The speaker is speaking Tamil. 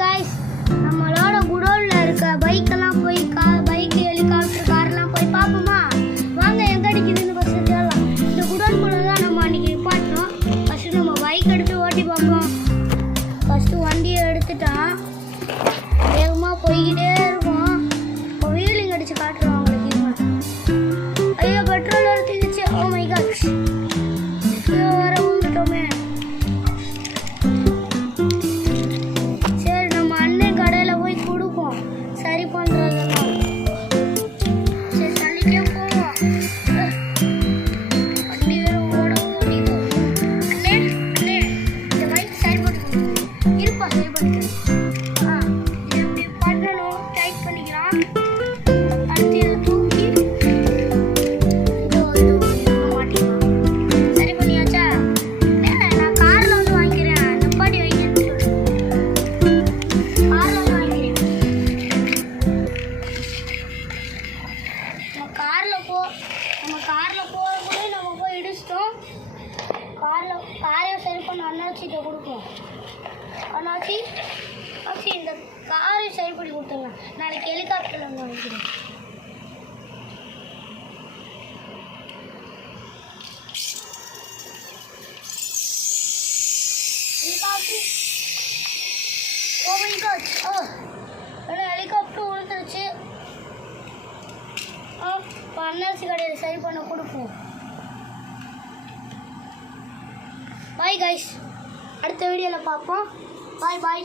guys, நம்மளோட குடோன்ல இருக்க பைக்கெல்லாம் போய் பைக் ஹெலிகாப்டர் கார்லாம் போய் பார்ப்போமா? வாங்க எங்க அடிக்குதுன்னு ஃபர்ஸ்ட் தேடலாம். இந்த குடோன் குள்ள தான் நம்ம அன்னைக்கு நிப்பாட்டணும். ஃபர்ஸ்ட் நம்ம பைக் எடுத்து ஓட்டி பார்ப்போம். ஃபர்ஸ்ட் வண்டியை எடுத்துட்டா வேகமாக போய்கிட்டே இருக்கும். இப்போ வீலிங் அடிச்சு காட்டுறோம் அவங்களுக்கு. ஐயோ பெட்ரோல் எடுத்துக்கிச்சு. ஓ மை காட், வர விட்டுட்டோமே. சரி பண்றதெல்லாம் சரி தள்ளிட்டே போவோம். வண்டி வேற ஓட முடியுது. அண்ணே அண்ணே இந்த பைக் சரி பண்ணி இருப்பா, சரி பண்ணிக்கிறேன். இது எப்படி பண்ணணும் டைட் பண்ணிக்கலாம். அடுத்து இதை தூக்கி மாட்டிக்கலாம். சரி பண்ணியாச்சா? நான் கார்ல வந்து வாங்கிக்கிறேன். நிப்பாட்டி வைக்கிறேன்னு கார்ல வந்து வாங்கிக்கிறேன். நம்ம காரில் போகும்போது நம்ம போய் இடிச்சிட்டோம். காரையும் சரி பண்ண அண்ணாச்சிட்ட கொடுப்போம். அண்ணாச்சி இந்த காரையும் சரி பண்ணி கொடுத்துருங்க. நாளைக்கு ஹெலிகாப்டரில் வந்து வாங்கிக்கிறேன். ஹெலிகாப்டர் விழுந்துருச்சு. அண்ணாச்சி கடையில் சரி பண்ண கொடுப்போம். பாய் கைஸ், அடுத்த வீடியோவில் பார்ப்போம். பாய் பாய்.